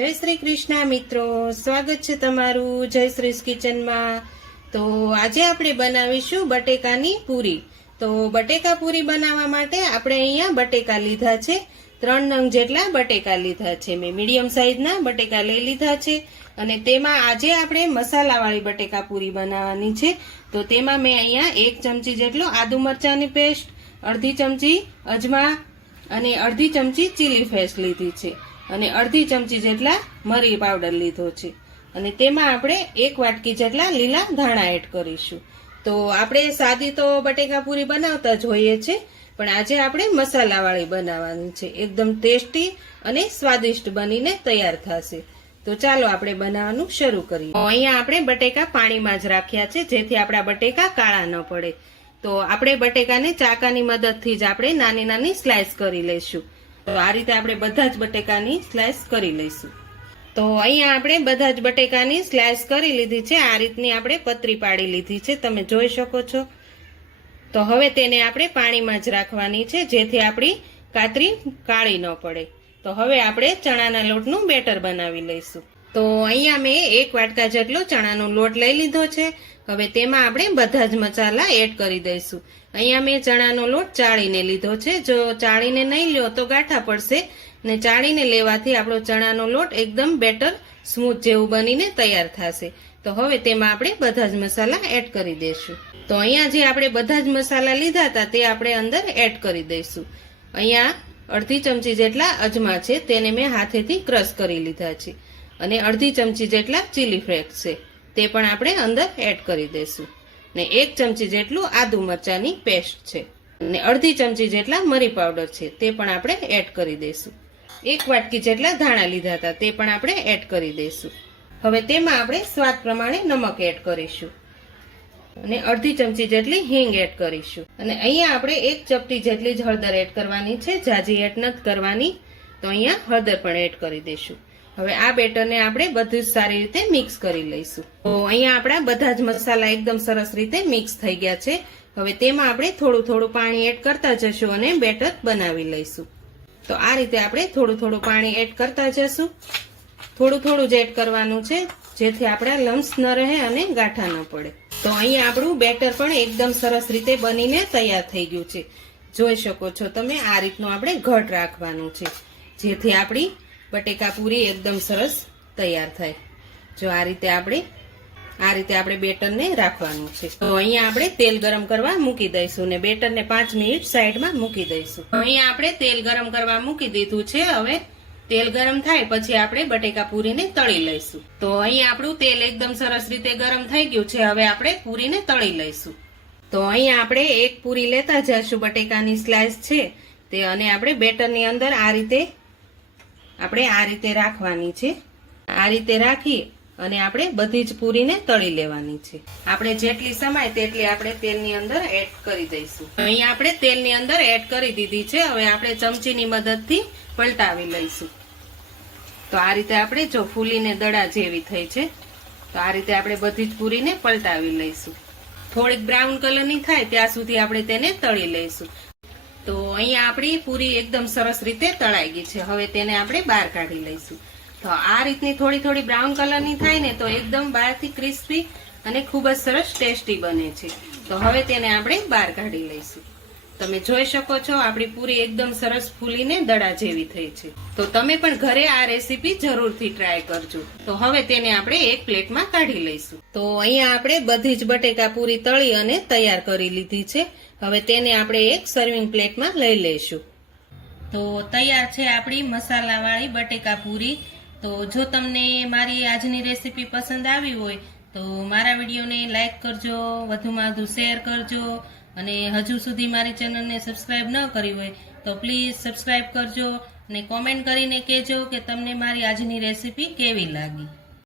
જય શ્રી કૃષ્ણ મિત્રો, સ્વાગત છે તમારું જયશ્રીસ કિચનમાં। તો આજે આપણે બનાવીશું બટેકાની પૂરી। તો બટેકા પૂરી બનાવવા માટે આપણે અહીંયા બટેકા લીધા છે, 3 નંગ જેટલા બટેકા લીધા છે। મેં મીડિયમ સાઈઝના બટેકા લઈ લીધા છે અને તેમાં આજે આપણે મસાલાવાળી બટેકા પૂરી બનાવવાની છે। તો તેમાં મેં અહીંયા 1 ચમચી જેટલો આદુ મરચાંની પેસ્ટ, અડધી ચમચી અજમા અને અડધી ચમચી ચીલી ફ્લેક્સ લીધી છે અને અડધી ચમચી જેટલા મરી પાવડર લીધો છે અને તેમાં આપણે 1 વાટકી જેટલા લીલા ધાણા એડ કરીશું। તો આપણે સાદી તો બટેકા પૂરી બનાવતા જ હોઈએ છે, પણ આજે આપણે મસાલાવાળી બનાવવાની છે, એકદમ ટેસ્ટી અને સ્વાદિષ્ટ બનીને તૈયાર થશે। તો ચાલો આપણે બનાવવાનું શરૂ કરીએ। અહીંયા આપણે બટેકા પાણીમાં જ રાખ્યા છે, જેથી આપણા બટેકા કાળા ન પડે। તો આપણે બટેકાને ચાકાની મદદથી જ આપણે નાની નાની સ્લાઇસ કરી લઈશું। તો આ રીતે આપણે બધા જ બટેકાની સ્લાઇસ કરી લઈશું। તો અહીંયા આપણે બધા જ બટેકાની સ્લાઇસ કરી લીધી છે, આ રીતની આપણે પતરી પાડી લીધી છે, તમે જોઈ શકો છો। તો હવે તેને આપણે પાણીમાં જ રાખવાની છે, જેથી આપણી કાતરી કાળી ન પડે। તો હવે આપણે ચણાના લોટનું બેટર બનાવી લઈશું। તો અહીંયા મેં 1 વાટકા જેટલો ચણાનો લોટ લઈ લીધો છે। હવે તેમાં આપણે બધા જ મસાલા એડ કરી દઈશું। અહીંયા મેં ચણાનો લોટ ચાળીને લીધો છે, જો ચાળીને નહીં લ્યો તો ગાંઠા પડશે ને ચાળીને લેવાથી આપણો ચણાનો લોટ એકદમ બેટર સ્મૂથ જેવું બનીને તૈયાર થશે। તો હવે તેમાં આપણે બધા જ મસાલા એડ કરી દઈશું। તો અહીંયા જે આપણે બધા જ મસાલા લીધા હતા તે આપણે અંદર એડ કરી દઈશું। અહીંયા અડધી ચમચી જેટલા અજમા છે, તેને મેં હાથેથી ક્રશ કરી લીધા છે અને અડધી ચમચી જેટલા ચીલી ફ્લેક્સ છે તે પણ આપણે અંદર એડ કરી દઈશું ને 1 ચમચી જેટલું આદુ મરચાંની પેસ્ટ છે અને અડધી ચમચી જેટલા મરી પાવડર છે તે પણ આપણે એડ કરી દઈશું। 1 વાટકી જેટલા ધાણા લીધા હતા તે પણ આપણે એડ કરી દઈશું। હવે તેમાં આપણે સ્વાદ પ્રમાણે નમક એડ કરીશું અને અડધી ચમચી જેટલી હિંગ એડ કરીશું અને અહીંયા આપણે 1 ચપટી જેટલી જ હળદર એડ કરવાની છે, જાજી એડ નથી કરવાની। તો અહીંયા હળદર પણ એડ કરી દઈશું। હવે આ બેટરને આપણે બધું જ સારી રીતે મિક્સ કરી લઈશું। તો અહીંયા આપણા બધા જ મસાલા એકદમ સરસ રીતે મિક્સ થઈ ગયા છે। હવે તેમાં આપણે થોડું થોડું પાણી એડ કરતા જશું અને બેટર બનાવી લઈશું। તો આ રીતે આપણે થોડું થોડું પાણી એડ કરતા જશું, થોડું થોડું જ એડ કરવાનું છે, જેથી આપણા લમ્સ ન રહે અને ગાંઠા ન પડે। તો અહીંયા આપણું બેટર પણ એકદમ સરસ રીતે બનીને તૈયાર થઈ ગયું છે, જોઈ શકો છો તમે। આ રીતનું આપણે ઘટ રાખવાનું છે, જેથી આપણી બટેકા પૂરી એકદમ સરસ તૈયાર થાય। જો આ રીતે આપણે બેટરને રાખવાનું છે। તો અહીંયા આપણે તેલ ગરમ કરવા મૂકી દઈશું ને બેટરને 5 મિનિટ સાઈડમાં મૂકી દઈશું। અહીંયા આપણે તેલ ગરમ કરવા મૂકી દીધું છે। હવે તેલ ગરમ થાય પછી આપણે બટેકા પૂરીને તળી લઈશું। તો અહીંયા આપણું તેલ એકદમ સરસ રીતે ગરમ થઈ ગયું છે, હવે આપણે પૂરીને તળી લઈશું। તો અહીંયા આપણે એક પૂરી લેતા જઈશું, બટેકાની સ્લાઇસ છે તે, અને આપણે બેટરની અંદર આ રીતે રાખવાની છે। આ રીતે રાખી અને આપણે બધી જ પૂરીને તળી લેવાની છે। આપણે જેટલી સમાય તેટલી આપણે તેલની અંદર એડ કરી દઈશું। અહીંયા આપણે તેલની અંદર એડ કરી દીધી છે, હવે આપણે ચમચીની મદદથી પલટાવી લઈશું। તો આ રીતે આપણે જો ફૂલીને દડા જેવી થઈ છે, તો આ રીતે આપણે બધી જ પૂરીને પલટાવી લઈશું। થોડીક બ્રાઉન કલરની થાય ત્યાં સુધી આપણે તેને તળી લઈશું। તો અહીંયા આપણી પૂરી એકદમ સરસ રીતે તળાઈ ગઈ છે, હવે તેને આપણે બહાર કાઢી લઈશું। તો આ રીતની થોડી થોડી બ્રાઉન કલરની થાય ને તો એકદમ બહારથી ક્રિસ્પી અને ખૂબ જ સરસ ટેસ્ટી બને છે। તો હવે તેને આપણે બહાર કાઢી લઈશું। તમે જોઈ શકો છો આપણી પૂરી એકદમ સરસ ફૂલીને દડા જેવી થઈ છે। તો તમે પણ ઘરે આ રેસીપી જરૂરથી ટ્રાય કરજો। તો હવે તેને આપણે એક પ્લેટમાં કાઢી લઈશું। તો અહીંયા આપણે બધી જ બટેકા પૂરી તળી અને તૈયાર કરી લીધી છે, હવે તેને આપણે એક સર્વિંગ પ્લેટમાં લઈ લઈશું। તો તૈયાર છે આપણી મસાલાવાળી બટેકા પૂરી। તો જો તમને મારી આજની રેસીપી પસંદ આવી હોય તો મારા વિડીયોને લાઈક કરજો, વધુમાં વધુ શેર કરજો અને હજુ સુધી મારી ચેનલને સબસ્ક્રાઇબ ન કરી હોય તો પ્લીઝ સબસ્ક્રાઇબ કરજો અને કોમેન્ટ કરીને કહેજો કે તમને મારી આજની રેસીપી કેવી લાગી।